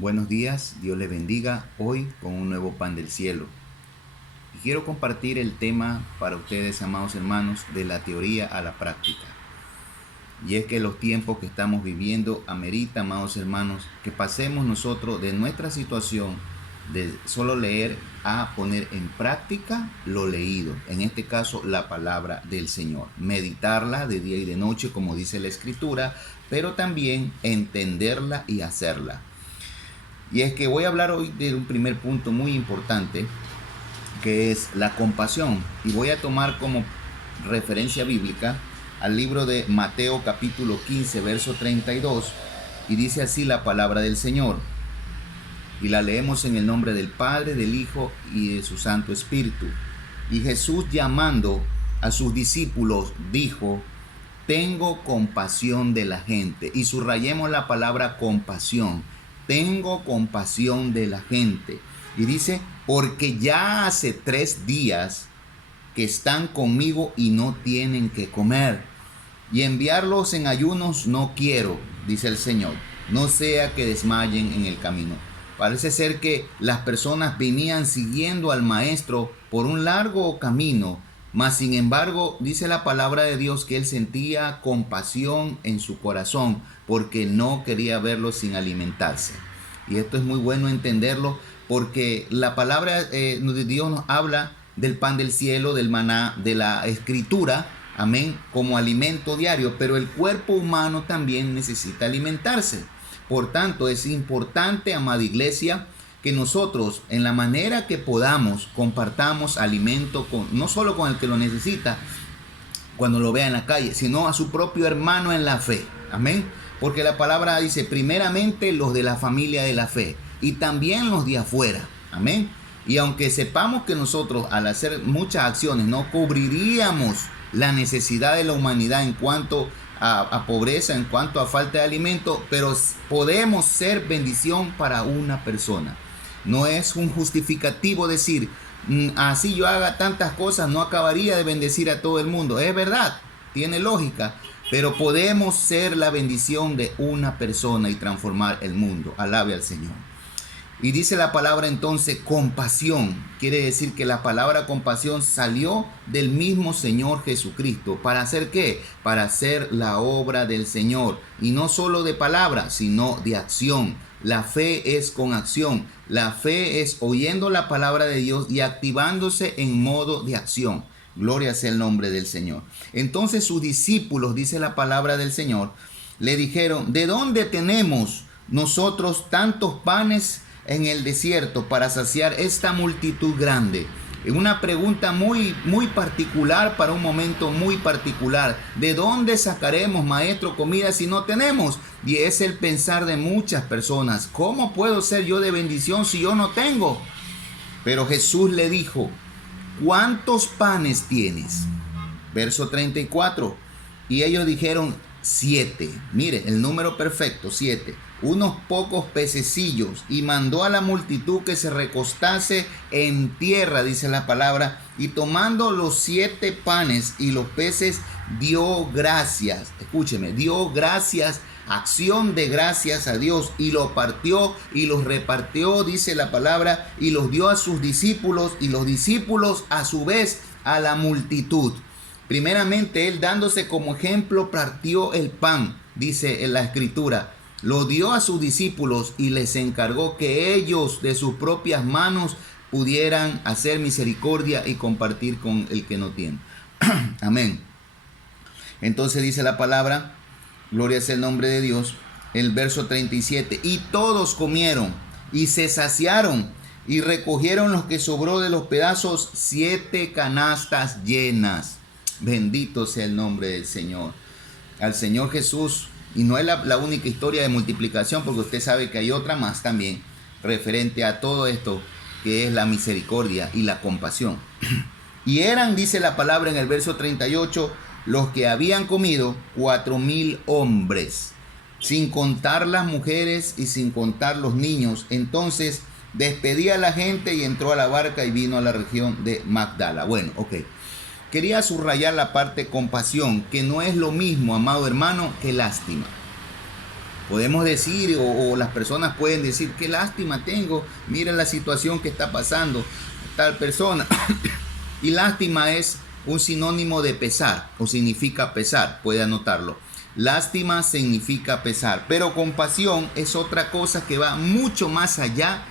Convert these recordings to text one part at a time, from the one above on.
Buenos días, Dios les bendiga hoy con un nuevo pan del cielo. Y quiero compartir el tema para ustedes, amados hermanos, de la teoría a la práctica. Y es que los tiempos que estamos viviendo amerita, amados hermanos, que pasemos nosotros de nuestra situación de solo leer a poner en práctica lo leído. En este caso, la palabra del Señor. Meditarla de día y de noche, como dice la Escritura, pero también entenderla y hacerla. Y es que voy a hablar hoy de un primer punto muy importante, que es la compasión. Y voy a tomar como referencia bíblica al libro de Mateo capítulo 15, verso 32. Y dice así la palabra del Señor. Y la leemos en el nombre del Padre, del Hijo y de su Santo Espíritu. Y Jesús, llamando a sus discípulos, dijo: tengo compasión de la gente. Y subrayemos la palabra compasión. Tengo compasión de la gente. Y dice: porque ya hace 3 días que están conmigo y no tienen que comer. Y enviarlos en ayunos no quiero, dice el Señor, no sea que desmayen en el camino. Parece ser que las personas venían siguiendo al Maestro por un largo camino, mas sin embargo dice la palabra de Dios que él sentía compasión en su corazón porque no quería verlos sin alimentarse. Y esto es muy bueno entenderlo porque la palabra de Dios nos habla del pan del cielo, del maná, de la Escritura, amén, como alimento diario, pero el cuerpo humano también necesita alimentarse. Por tanto, es importante, amada iglesia, que nosotros, en la manera que podamos, compartamos alimento no solo con el que lo necesita cuando lo vea en la calle, sino a su propio hermano en la fe. Amén. Porque la palabra dice, primeramente los de la familia de la fe y también los de afuera. Amén. Y aunque sepamos que nosotros al hacer muchas acciones no cubriríamos la necesidad de la humanidad en cuanto a pobreza, en cuanto a falta de alimento, pero podemos ser bendición para una persona. No es un justificativo decir, así yo haga tantas cosas, no acabaría de bendecir a todo el mundo. Es verdad, tiene lógica, pero podemos ser la bendición de una persona y transformar el mundo. Alabe al Señor. Y dice la palabra entonces compasión. Quiere decir que la palabra compasión salió del mismo Señor Jesucristo. ¿Para hacer qué? Para hacer la obra del Señor. Y no solo de palabra, sino de acción. La fe es con acción. La fe es oyendo la palabra de Dios y activándose en modo de acción. Gloria sea el nombre del Señor. Entonces sus discípulos, dice la palabra del Señor, le dijeron: ¿de dónde tenemos nosotros tantos panes en el desierto para saciar esta multitud grande? Una pregunta muy particular para un momento muy particular. ¿De dónde sacaremos, maestro, comida si no tenemos? Y es el pensar de muchas personas. ¿Cómo puedo ser yo de bendición si yo no tengo? Pero Jesús le dijo: ¿cuántos panes tienes? Verso 34. Y ellos dijeron: 7. Mire, el número perfecto, 7. Unos pocos pececillos. Y mandó a la multitud que se recostase en tierra, dice la palabra. Y tomando los 7 panes y los peces, dio gracias. Escúcheme, dio gracias, acción de gracias a Dios, y lo partió y los repartió, dice la palabra, y los dio a sus discípulos, y los discípulos a su vez a la multitud. Primeramente él, dándose como ejemplo, partió el pan, dice en la Escritura, lo dio a sus discípulos y les encargó que ellos de sus propias manos pudieran hacer misericordia y compartir con el que no tiene. Amén. Entonces dice la palabra, gloria sea el nombre de Dios, el verso 37, y todos comieron y se saciaron y recogieron lo que sobró de los pedazos, 7 canastas llenas. Bendito sea el nombre del Señor. Al Señor Jesús, y no es la única historia de multiplicación, porque usted sabe que hay otra más también referente a todo esto, que es la misericordia y la compasión. Y eran, dice la palabra en el verso 38, los que habían comido 4,000 hombres, sin contar las mujeres y sin contar los niños. Entonces despedía a la gente y entró a la barca y vino a la región de Magdala. Bueno, ok. Quería subrayar la parte compasión, que no es lo mismo, amado hermano, que lástima. Podemos decir, o las personas pueden decir, qué lástima tengo, miren la situación que está pasando tal persona. Y lástima es un sinónimo de pesar, o significa pesar, puede anotarlo. Lástima significa pesar, pero compasión es otra cosa que va mucho más allá,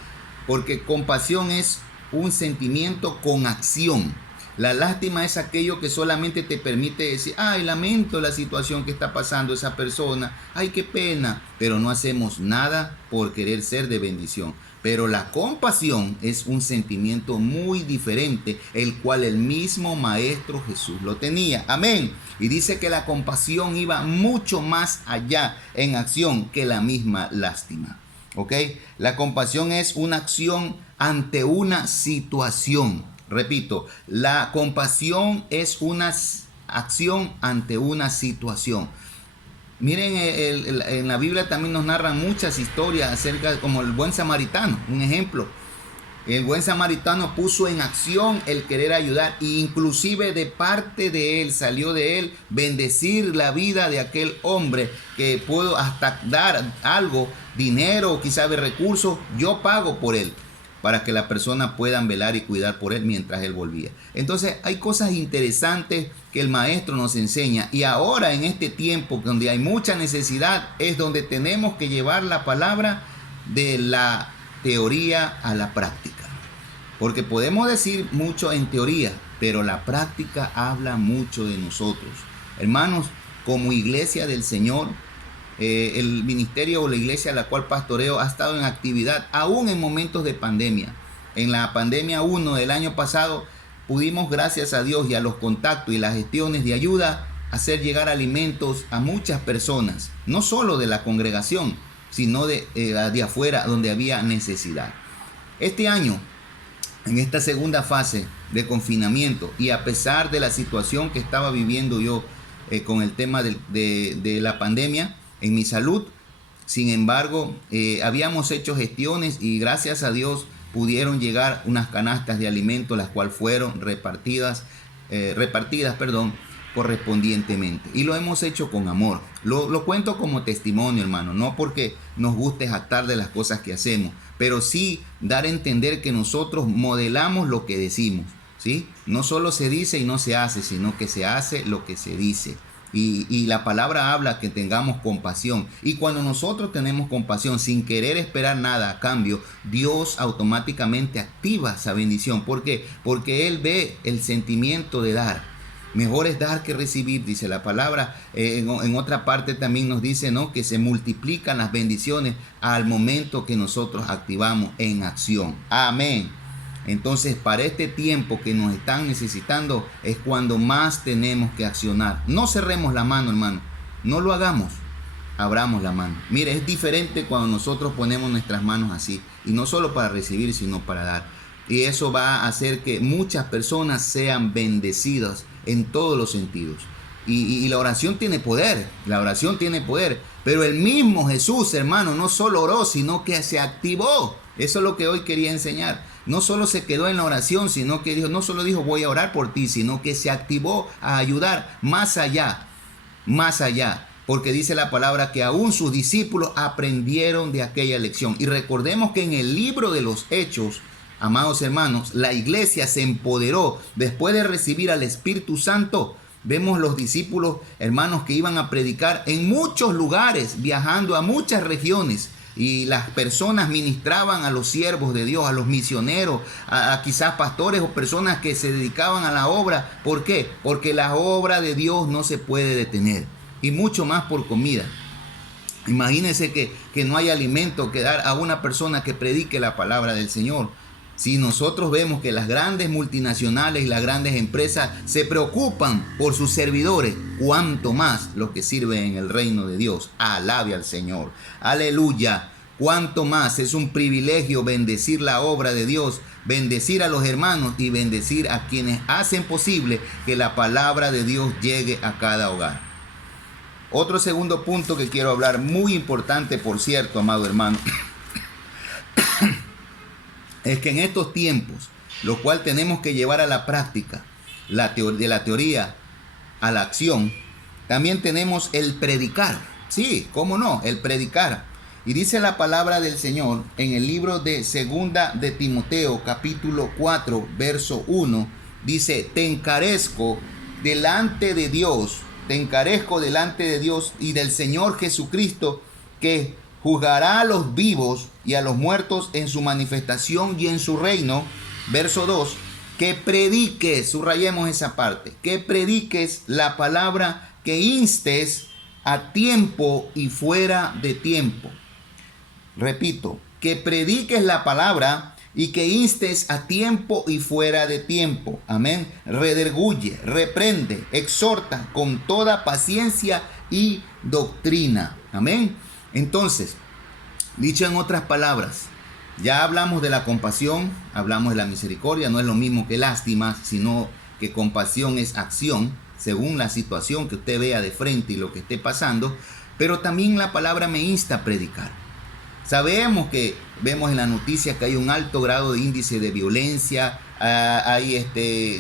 porque compasión es un sentimiento con acción. La lástima es aquello que solamente te permite decir, ay, lamento la situación que está pasando esa persona, ay, qué pena, pero no hacemos nada por querer ser de bendición. Pero la compasión es un sentimiento muy diferente, el cual el mismo Maestro Jesús lo tenía. Amén. Y dice que la compasión iba mucho más allá en acción que la misma lástima. ¿Ok? La compasión es una acción ante una situación. Repito, la compasión es una acción ante una situación. Miren, en la Biblia también nos narran muchas historias acerca de como el buen samaritano. Un ejemplo, el buen samaritano puso en acción el querer ayudar e inclusive de parte de él, salió de él bendecir la vida de aquel hombre que pudo hasta dar algo, dinero, quizás de recursos, yo pago por él, para que la persona puedan velar y cuidar por él mientras él volvía. Entonces hay cosas interesantes que el maestro nos enseña, y ahora en este tiempo donde hay mucha necesidad es donde tenemos que llevar la palabra de la teoría a la práctica, porque podemos decir mucho en teoría, pero la práctica habla mucho de nosotros. Hermanos, como iglesia del Señor, el ministerio o la iglesia a la cual pastoreo ha estado en actividad aún en momentos de pandemia. En la pandemia 1 del año pasado pudimos, gracias a Dios y a los contactos y las gestiones de ayuda, hacer llegar alimentos a muchas personas, no solo de la congregación, sino de afuera donde había necesidad. Este año, en esta segunda fase de confinamiento, y a pesar de la situación que estaba viviendo yo con el tema de la pandemia, en mi salud, sin embargo, habíamos hecho gestiones y gracias a Dios pudieron llegar unas canastas de alimentos, las cuales fueron repartidas, correspondientemente. Y lo hemos hecho con amor. Lo cuento como testimonio, hermano, no porque nos guste jactar de las cosas que hacemos, pero sí dar a entender que nosotros modelamos lo que decimos, ¿sí? No solo se dice y no se hace, sino que se hace lo que se dice. Y la palabra habla que tengamos compasión. Y cuando nosotros tenemos compasión sin querer esperar nada a cambio, Dios automáticamente activa esa bendición. ¿Por qué? Porque Él ve el sentimiento de dar. Mejor es dar que recibir, dice la palabra. En otra parte también nos dice, ¿no?, que se multiplican las bendiciones al momento que nosotros activamos en acción. Amén. Entonces, para este tiempo que nos están necesitando es cuando más tenemos que accionar. No cerremos la mano, hermano. No lo hagamos. Abramos la mano. Mire, es diferente cuando nosotros ponemos nuestras manos así. Y no solo para recibir, sino para dar. Y eso va a hacer que muchas personas sean bendecidas en todos los sentidos. Y la oración tiene poder. La oración tiene poder. Pero el mismo Jesús, hermano, no solo oró, sino que se activó. Eso es lo que hoy quería enseñar. No solo se quedó en la oración, sino que no solo dijo voy a orar por ti, sino que se activó a ayudar más allá, porque dice la palabra que aún sus discípulos aprendieron de aquella lección. Y recordemos que en el libro de los Hechos, amados hermanos, la iglesia se empoderó después de recibir al Espíritu Santo. Vemos los discípulos, hermanos, que iban a predicar en muchos lugares, viajando a muchas regiones. Y las personas ministraban a los siervos de Dios, a los misioneros, a quizás pastores o personas que se dedicaban a la obra. ¿Por qué? Porque la obra de Dios no se puede detener. Y mucho más por comida. Imagínense que no hay alimento que dar a una persona que predique la palabra del Señor. Si nosotros vemos que las grandes multinacionales y las grandes empresas se preocupan por sus servidores, cuánto más los que sirven en el reino de Dios. Alabe al Señor. Aleluya. Cuánto más es un privilegio bendecir la obra de Dios, bendecir a los hermanos y bendecir a quienes hacen posible que la palabra de Dios llegue a cada hogar. Otro segundo punto que quiero hablar, muy importante por cierto, amado hermano, es que en estos tiempos, lo cual tenemos que llevar a la práctica, de la teoría a la acción, también tenemos el predicar. Sí, cómo no, el predicar. Y dice la palabra del Señor en el libro de Segunda de Timoteo, capítulo 4, verso 1, dice, te encarezco delante de Dios y del Señor Jesucristo, que juzgará a los vivos y a los muertos en su manifestación y en su reino. Verso 2, que prediques, subrayemos esa parte, que prediques la palabra, que instes a tiempo y fuera de tiempo. Repito, que prediques la palabra y que instes a tiempo y fuera de tiempo. Amén. Redarguye, reprende, exhorta con toda paciencia y doctrina. Amén. Entonces, dicho en otras palabras, ya hablamos de la compasión, hablamos de la misericordia. No es lo mismo que lástima, sino que compasión es acción, según la situación que usted vea de frente y lo que esté pasando. Pero también la palabra me insta a predicar. Vemos en la noticia que hay un alto grado de índice de violencia, hay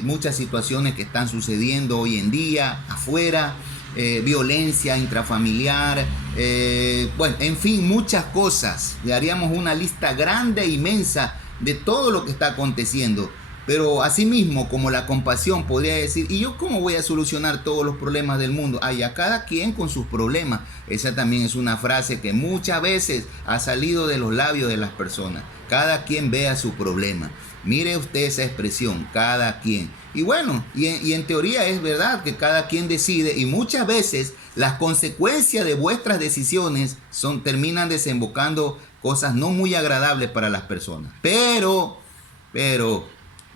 muchas situaciones que están sucediendo hoy en día afuera, violencia intrafamiliar, en fin, muchas cosas. Le haríamos una lista grande e inmensa de todo lo que está aconteciendo. Pero asimismo, como la compasión podría decir, ¿y yo cómo voy a solucionar todos los problemas del mundo? Ay, a cada quien con sus problemas. Esa también es una frase que muchas veces ha salido de los labios de las personas. Cada quien vea su problema. Mire usted esa expresión, cada quien. Y bueno, y en teoría es verdad que cada quien decide, y muchas veces las consecuencias de vuestras decisiones terminan desembocando cosas no muy agradables para las personas. Pero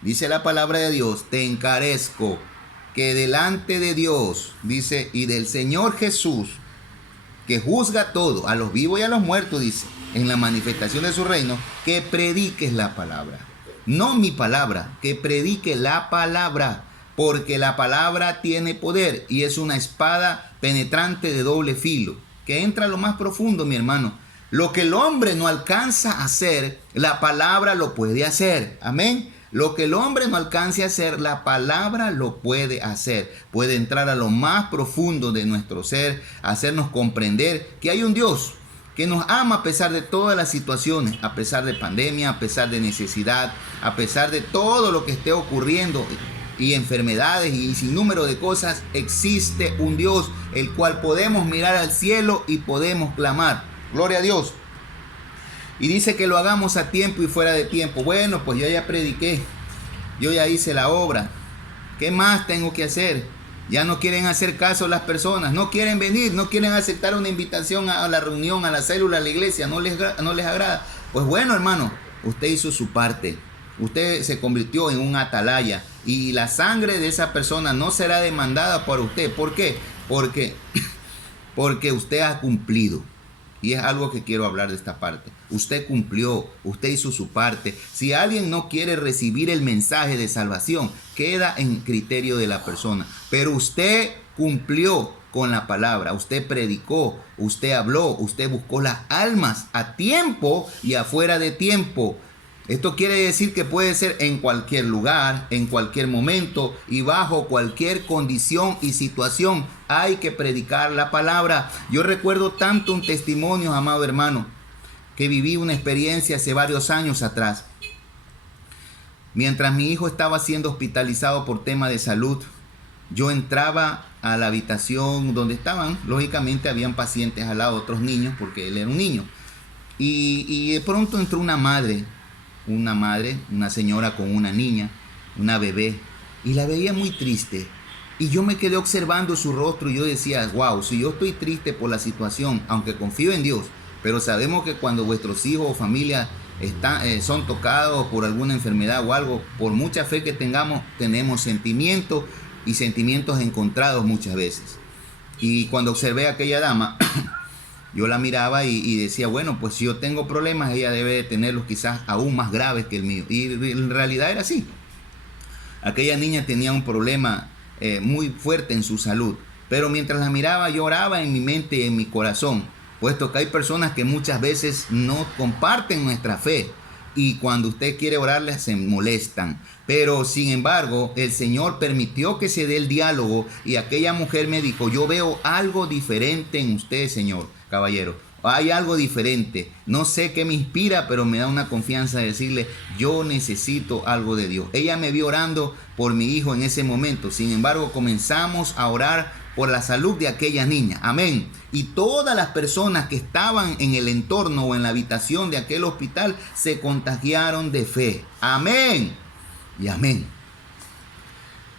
dice la palabra de Dios, te encarezco que delante de Dios, dice, y del Señor Jesús, que juzga todo, a los vivos y a los muertos, dice, en la manifestación de su reino, que prediques la palabra. No mi palabra, que predique la palabra, porque la palabra tiene poder y es una espada penetrante de doble filo, que entra a lo más profundo, mi hermano. Lo que el hombre no alcanza a hacer, la palabra lo puede hacer. Amén. Lo que el hombre no alcance a hacer, la palabra lo puede hacer. Puede entrar a lo más profundo de nuestro ser, hacernos comprender que hay un Dios que nos ama a pesar de todas las situaciones, a pesar de pandemia, a pesar de necesidad, a pesar de todo lo que esté ocurriendo y enfermedades y sin número de cosas. Existe un Dios el cual podemos mirar al cielo y podemos clamar. Gloria a Dios. Y dice que lo hagamos a tiempo y fuera de tiempo. Bueno, pues yo ya prediqué, yo ya hice la obra. ¿Qué más tengo que hacer? Ya no quieren hacer caso las personas, no quieren venir, no quieren aceptar una invitación a la reunión, a la célula, a la iglesia, no les agrada. Pues bueno, hermano, usted hizo su parte. Usted se convirtió en un atalaya y la sangre de esa persona no será demandada por usted. ¿Por qué? Porque usted ha cumplido. Y es algo que quiero hablar de esta parte. Usted cumplió, usted hizo su parte. Si alguien no quiere recibir el mensaje de salvación, queda en criterio de la persona. Pero usted cumplió con la palabra, usted predicó, usted habló, usted buscó las almas a tiempo y afuera de tiempo. Esto quiere decir que puede ser en cualquier lugar, en cualquier momento y bajo cualquier condición y situación. Hay que predicar la palabra. Yo recuerdo tanto un testimonio, amado hermano, que viví una experiencia hace varios años atrás. Mientras mi hijo estaba siendo hospitalizado por tema de salud, yo entraba a la habitación donde estaban. Lógicamente habían pacientes al lado, otros niños, porque él era un niño. Y de pronto entró una madre, una señora con una niña, una bebé, y la veía muy triste. Y yo me quedé observando su rostro y yo decía, wow, si yo estoy triste por la situación, aunque confío en Dios, pero sabemos que cuando vuestros hijos o familia son tocados por alguna enfermedad o algo, por mucha fe que tengamos, tenemos sentimientos y sentimientos encontrados muchas veces. Y cuando observé a aquella dama, yo la miraba y decía, bueno, pues si yo tengo problemas, ella debe de tenerlos quizás aún más graves que el mío. Y en realidad era así. Aquella niña tenía un problema muy fuerte en su salud. Pero mientras la miraba, yo oraba en mi mente y en mi corazón, puesto que hay personas que muchas veces no comparten nuestra fe. y cuando usted quiere orarles se molestan. Pero sin embargo, el Señor permitió que se dé el diálogo y aquella mujer me dijo, yo veo algo diferente en usted, señor caballero. Hay algo diferente. No sé qué me inspira, pero me da una confianza de decirle, yo necesito algo de Dios. Ella me vio orando por mi hijo en ese momento. Sin embargo, comenzamos a orar por la salud de aquella niña. Amén. Y todas las personas que estaban en el entorno o en la habitación de aquel hospital se contagiaron de fe. Amén. Y amén.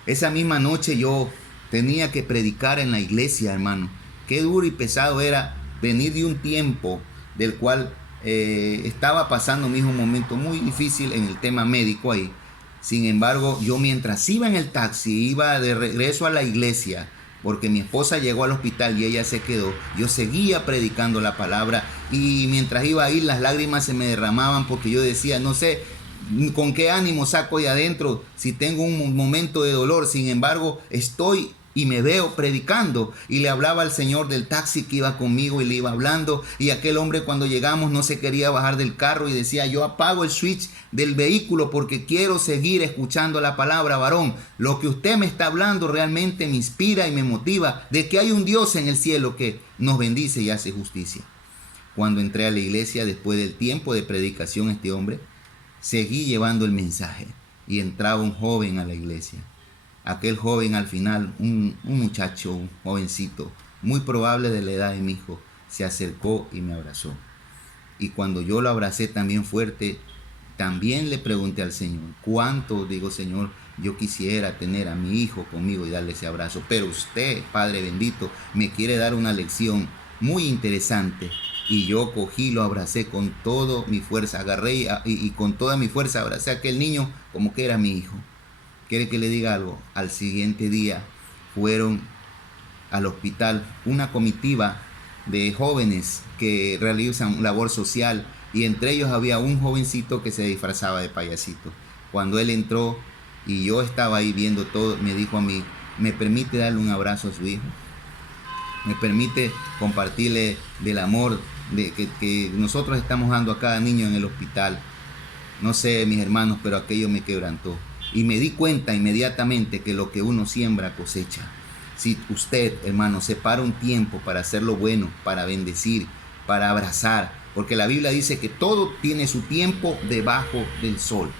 Esa misma noche yo tenía que predicar en la iglesia, hermano. Qué duro y pesado era venir de un tiempo del cual estaba pasando mi hijo un momento muy difícil en el tema médico ahí. Sin embargo, yo mientras iba en el taxi, iba de regreso a la iglesia, porque mi esposa llegó al hospital y ella se quedó, yo seguía predicando la palabra y mientras iba a ir las lágrimas se me derramaban porque yo decía, no sé con qué ánimo saco de adentro si tengo un momento de dolor. Sin embargo, estoy y me veo predicando y le hablaba al señor del taxi que iba conmigo y le iba hablando, y aquel hombre cuando llegamos no se quería bajar del carro y decía, yo apago el switch del vehículo porque quiero seguir escuchando la palabra, varón. Lo que usted me está hablando realmente me inspira y me motiva de que hay un Dios en el cielo que nos bendice y hace justicia. Cuando entré a la iglesia después del tiempo de predicación, este hombre, seguí llevando el mensaje y entraba un joven a la iglesia. Aquel joven al final, un muchacho, un jovencito, muy probable de la edad de mi hijo, se acercó y me abrazó. Y cuando yo lo abracé también fuerte, también le pregunté al Señor, ¿cuánto? Digo, Señor, yo quisiera tener a mi hijo conmigo y darle ese abrazo. Pero usted, Padre bendito, me quiere dar una lección muy interesante. Y yo cogí, lo abracé con toda mi fuerza, agarré y con toda mi fuerza abracé a aquel niño como que era mi hijo. ¿Quiere que le diga algo? Al siguiente día fueron al hospital una comitiva de jóvenes que realizan labor social y entre ellos había un jovencito que se disfrazaba de payasito. Cuando él entró y yo estaba ahí viendo todo, me dijo a mí, ¿me permite darle un abrazo a su hijo? ¿Me permite compartirle del amor que nosotros estamos dando a cada niño en el hospital? No sé, mis hermanos, pero aquello me quebrantó. Y me di cuenta inmediatamente que lo que uno siembra cosecha. Si usted, hermano, separa un tiempo para hacer lo bueno, para bendecir, para abrazar, porque la Biblia dice que todo tiene su tiempo debajo del sol.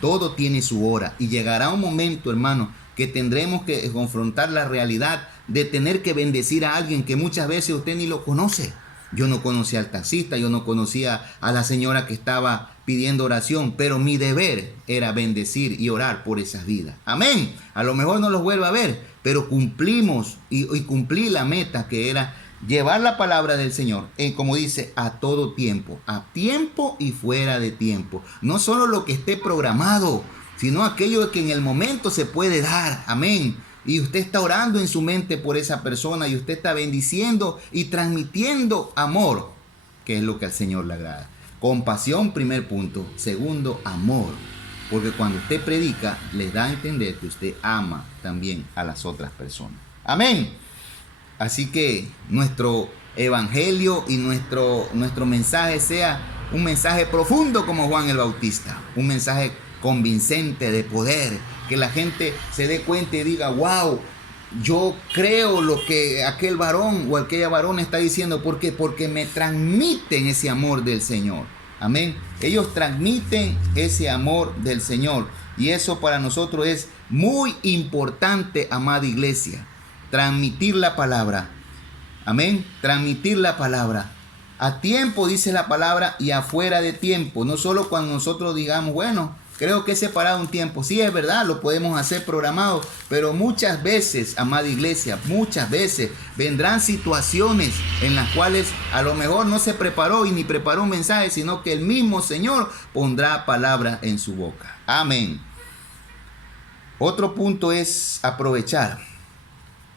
Todo tiene su hora. Y llegará un momento, hermano, que tendremos que confrontar la realidad de tener que bendecir a alguien que muchas veces usted ni lo conoce. Yo no conocía al taxista, yo no conocía a la señora que estaba pidiendo oración, pero mi deber era bendecir y orar por esas vidas. Amén. A lo mejor no los vuelva a ver, pero cumplimos y cumplí la meta que era llevar la palabra del Señor, como dice, a todo tiempo, a tiempo y fuera de tiempo. No solo lo que esté programado, sino aquello que en el momento se puede dar. Amén. Y usted está orando en su mente por esa persona y usted está bendiciendo y transmitiendo amor, que es lo que al Señor le agrada. Compasión, primer punto. Segundo, amor. Porque cuando usted predica, les da a entender que usted ama también a las otras personas. Amén. Así que nuestro evangelio y nuestro mensaje sea un mensaje profundo como Juan el Bautista. Un mensaje convincente de poder. Que la gente se dé cuenta y diga, wow, yo creo lo que aquel varón o aquella varona está diciendo. ¿Por qué? Porque me transmiten ese amor del Señor. Amén. Ellos transmiten ese amor del Señor. Y eso para nosotros es muy importante, amada iglesia. Transmitir la palabra. Amén. Transmitir la palabra. A tiempo dice la palabra y afuera de tiempo. No solo cuando nosotros digamos, bueno, creo que he separado un tiempo. Sí, es verdad, lo podemos hacer programado, pero muchas veces, amada iglesia, muchas veces vendrán situaciones en las cuales a lo mejor no se preparó y ni preparó un mensaje, sino que el mismo Señor pondrá palabra en su boca. Amén. Otro punto es aprovechar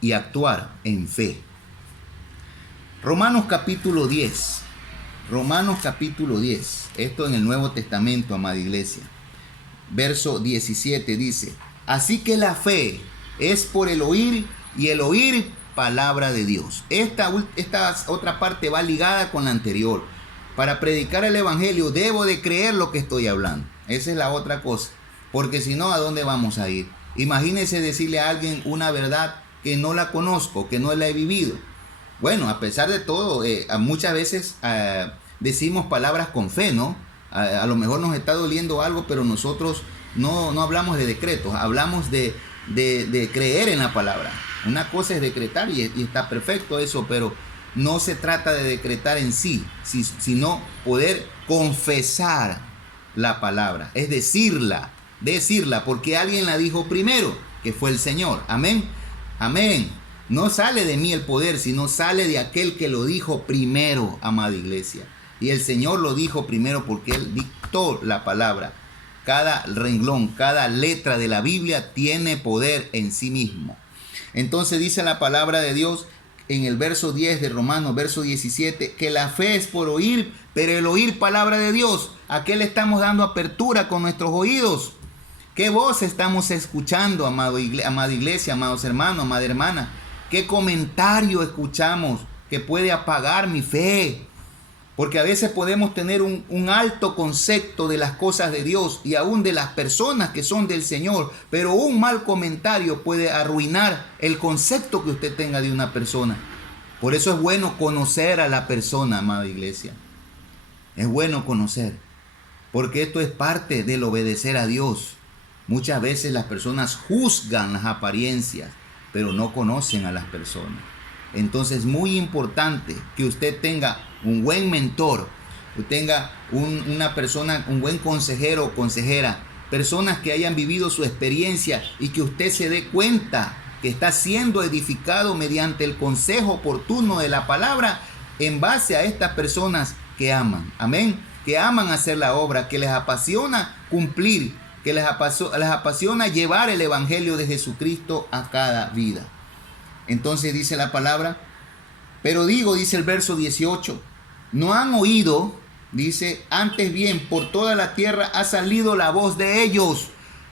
y actuar en fe. Romanos capítulo 10. Romanos capítulo 10. Esto en el Nuevo Testamento, amada iglesia. Verso 17 dice, así que la fe es por el oír y el oír palabra de Dios. Esta otra parte va ligada con la anterior. para predicar el evangelio debo de creer lo que estoy hablando. Esa es la otra cosa. Porque si no, ¿a dónde vamos a ir? Imagínese decirle a alguien una verdad que no la conozco, que no la he vivido. Bueno, a pesar de todo, muchas veces decimos palabras con fe, ¿no? A lo mejor nos está doliendo algo, pero nosotros no hablamos de decretos, hablamos de creer en la palabra. Una cosa es decretar y está perfecto eso, pero no se trata de decretar en sí, sino poder confesar la palabra, es decirla, porque alguien la dijo primero, que fue el Señor. Amén, amén. No sale de mí el poder, sino sale de aquel que lo dijo primero, amada iglesia. Y el Señor lo dijo primero porque Él dictó la palabra. Cada renglón, cada letra de la Biblia tiene poder en sí mismo. Entonces dice la palabra de Dios en el verso 10 de Romanos, verso 17, que la fe es por oír, pero el oír palabra de Dios. ¿A qué le estamos dando apertura con nuestros oídos? ¿Qué voz estamos escuchando, amada iglesia, amados hermanos, amada hermana? ¿Qué comentario escuchamos que puede apagar mi fe? Porque a veces podemos tener un alto concepto de las cosas de Dios y aún de las personas que son del Señor, pero un mal comentario puede arruinar el concepto que usted tenga de una persona. Por eso es bueno conocer a la persona, amada iglesia. Es bueno conocer, porque esto es parte del obedecer a Dios. Muchas veces las personas juzgan las apariencias, pero no conocen a las personas. Entonces es muy importante que usted tenga un buen mentor, que tenga una persona, un buen consejero o consejera, personas que hayan vivido su experiencia y que usted se dé cuenta que está siendo edificado mediante el consejo oportuno de la palabra en base a estas personas que aman, amén, que aman hacer la obra, que les apasiona cumplir, que les apasiona llevar el evangelio de Jesucristo a cada vida. Entonces dice la palabra, pero digo, dice el verso 18, no han oído, dice, antes bien por toda la tierra ha salido la voz de ellos.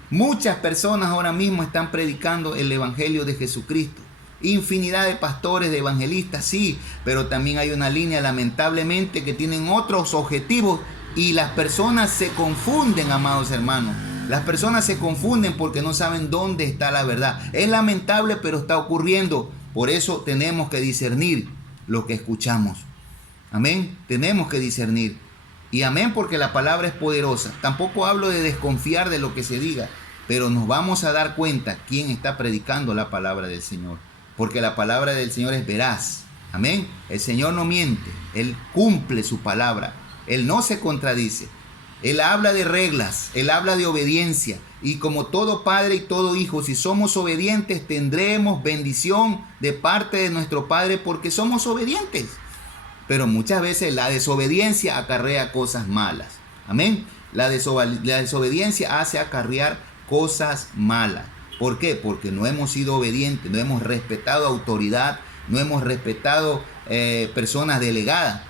Muchas personas ahora mismo están predicando el evangelio de Jesucristo. Infinidad de pastores, de evangelistas, sí, pero también hay una línea lamentablemente que tienen otros objetivos y las personas se confunden, amados hermanos. Las personas se confunden porque no saben dónde está la verdad. Es lamentable, pero está ocurriendo. Por eso tenemos que discernir lo que escuchamos. Amén. Tenemos que discernir. Y amén, porque la palabra es poderosa. Tampoco hablo de desconfiar de lo que se diga, pero nos vamos a dar cuenta quién está predicando la palabra del Señor. Porque la palabra del Señor es veraz. Amén. El Señor no miente. Él cumple su palabra. Él no se contradice. Él habla de reglas, Él habla de obediencia. Y como todo padre y todo hijo, si somos obedientes, tendremos bendición de parte de nuestro Padre porque somos obedientes. Pero muchas veces la desobediencia acarrea cosas malas. Amén. La desobediencia hace acarrear cosas malas. ¿Por qué? Porque no hemos sido obedientes, no hemos respetado autoridad, no hemos respetado personas delegadas,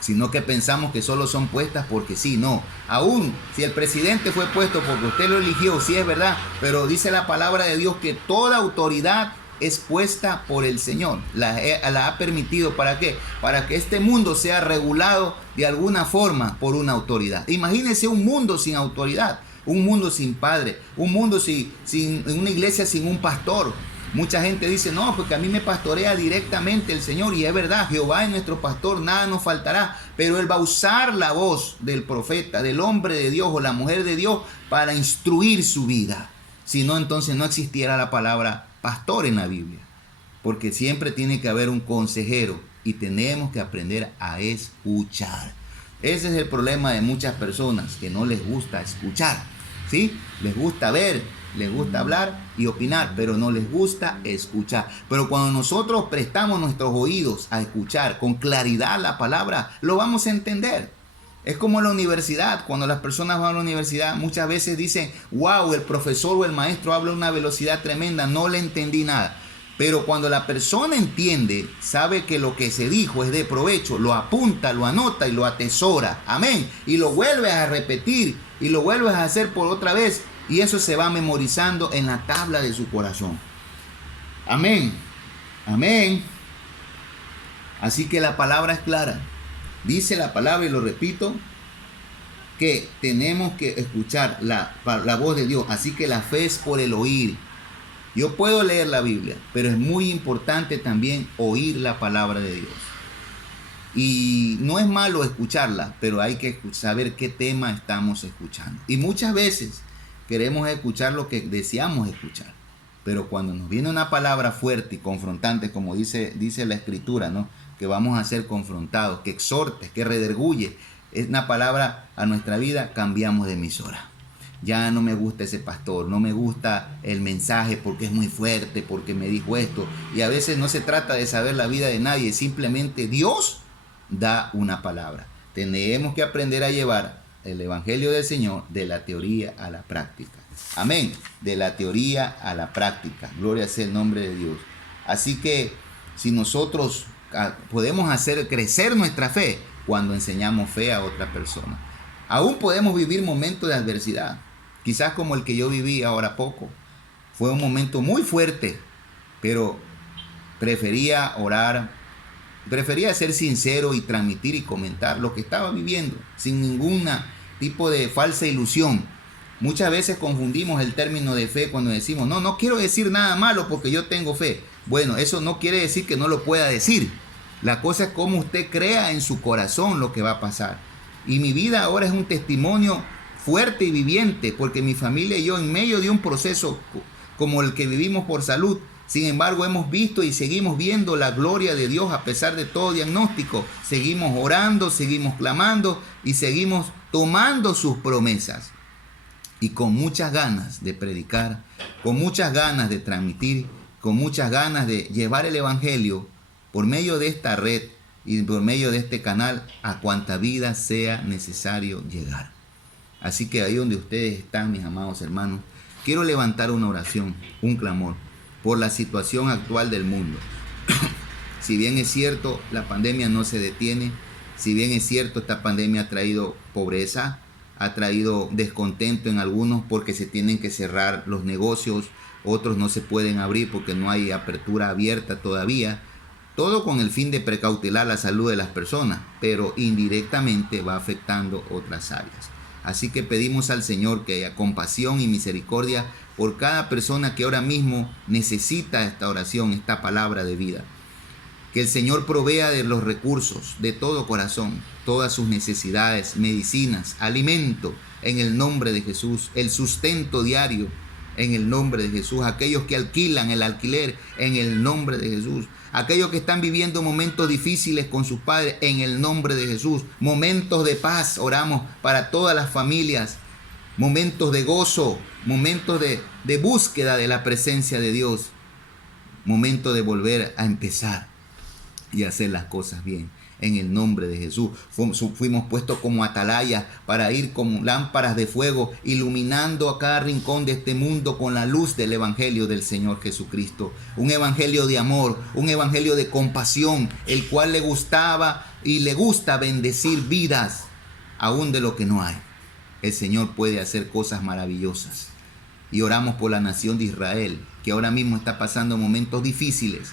sino que pensamos que solo son puestas porque sí, no. Aún si el presidente fue puesto porque usted lo eligió, sí es verdad, pero dice la palabra de Dios que toda autoridad es puesta por el Señor. La ha permitido, ¿para qué? Para que este mundo sea regulado de alguna forma por una autoridad. Imagínense un mundo sin autoridad, un mundo sin padre, un mundo sin una iglesia sin un pastor. Mucha gente dice, no, porque a mí me pastorea directamente el Señor. Y es verdad, Jehová es nuestro pastor, nada nos faltará. Pero Él va a usar la voz del profeta, del hombre de Dios o la mujer de Dios para instruir su vida. Si no, entonces no existiera la palabra pastor en la Biblia. Porque siempre tiene que haber un consejero y tenemos que aprender a escuchar. Ese es el problema de muchas personas, que no les gusta escuchar, ¿sí? Les gusta ver, les gusta hablar y opinar, pero no les gusta escuchar. Pero cuando nosotros prestamos nuestros oídos a escuchar con claridad la palabra, lo vamos a entender. Es como en la universidad. Cuando las personas van a la universidad, muchas veces dicen, wow, el profesor o el maestro habla a una velocidad tremenda, no le entendí nada. Pero cuando la persona entiende, sabe que lo que se dijo es de provecho, lo apunta, lo anota y lo atesora. Amén. Y lo vuelves a repetir y lo vuelves a hacer por otra vez. Y eso se va memorizando en la tabla de su corazón. Amén. Amén. Así que la palabra es clara. Dice la palabra, y lo repito, que tenemos que escuchar la voz de Dios. Así que la fe es por el oír. Yo puedo leer la Biblia, pero es muy importante también oír la palabra de Dios. Y no es malo escucharla, pero hay que saber qué tema estamos escuchando. Y muchas veces queremos escuchar lo que deseamos escuchar. Pero cuando nos viene una palabra fuerte y confrontante, como dice la Escritura, ¿no? Que vamos a ser confrontados, que exhorte, que redarguye, es una palabra a nuestra vida, cambiamos de emisora. Ya no me gusta ese pastor, no me gusta el mensaje porque es muy fuerte, porque me dijo esto. Y a veces no se trata de saber la vida de nadie, simplemente Dios da una palabra. Tenemos que aprender a llevar el Evangelio del Señor de la teoría a la práctica. Amén. De la teoría a la práctica. Gloria sea el nombre de Dios. Así que si nosotros podemos hacer crecer nuestra fe cuando enseñamos fe a otra persona. Aún podemos vivir momentos de adversidad. Quizás como el que yo viví ahora poco. Fue un momento muy fuerte, pero prefería orar, prefería ser sincero y transmitir y comentar lo que estaba viviendo sin ningún tipo de falsa ilusión. Muchas veces confundimos el término de fe cuando decimos, no quiero decir nada malo porque yo tengo fe. Bueno, eso no quiere decir que no lo pueda decir. La cosa es cómo usted crea en su corazón lo que va a pasar. Y mi vida ahora es un testimonio fuerte y viviente, porque mi familia y yo, en medio de un proceso como el que vivimos por salud, sin embargo hemos visto y seguimos viendo la gloria de Dios a pesar de todo diagnóstico. Seguimos orando, seguimos clamando y seguimos tomando sus promesas. Y con muchas ganas de predicar, con muchas ganas de transmitir, con muchas ganas de llevar el Evangelio por medio de esta red y por medio de este canal a cuanta vida sea necesario llegar. Así que ahí donde ustedes están, mis amados hermanos, quiero levantar una oración, un clamor por la situación actual del mundo. Si bien es cierto, la pandemia no se detiene, si bien es cierto, esta pandemia ha traído pobreza, ha traído descontento en algunos porque se tienen que cerrar los negocios, otros no se pueden abrir porque no hay apertura abierta todavía. Todo con el fin de precautelar la salud de las personas, pero indirectamente va afectando otras áreas. Así que pedimos al Señor que haya compasión y misericordia por cada persona que ahora mismo necesita esta oración, esta palabra de vida. Que el Señor provea de los recursos de todo corazón, todas sus necesidades, medicinas, alimento, en el nombre de Jesús, el sustento diario, en el nombre de Jesús, aquellos que alquilan el alquiler, en el nombre de Jesús, aquellos que están viviendo momentos difíciles con sus padres, en el nombre de Jesús, momentos de paz, oramos para todas las familias, momentos de gozo, momentos de búsqueda de la presencia de Dios, momento de volver a empezar y hacer las cosas bien. En el nombre de Jesús fuimos puestos como atalayas para ir como lámparas de fuego, iluminando a cada rincón de este mundo con la luz del Evangelio del Señor Jesucristo. Un Evangelio de amor, un Evangelio de compasión, el cual le gustaba y le gusta bendecir vidas, aún de lo que no hay. El Señor puede hacer cosas maravillosas. Y oramos por la nación de Israel, que ahora mismo está pasando momentos difíciles.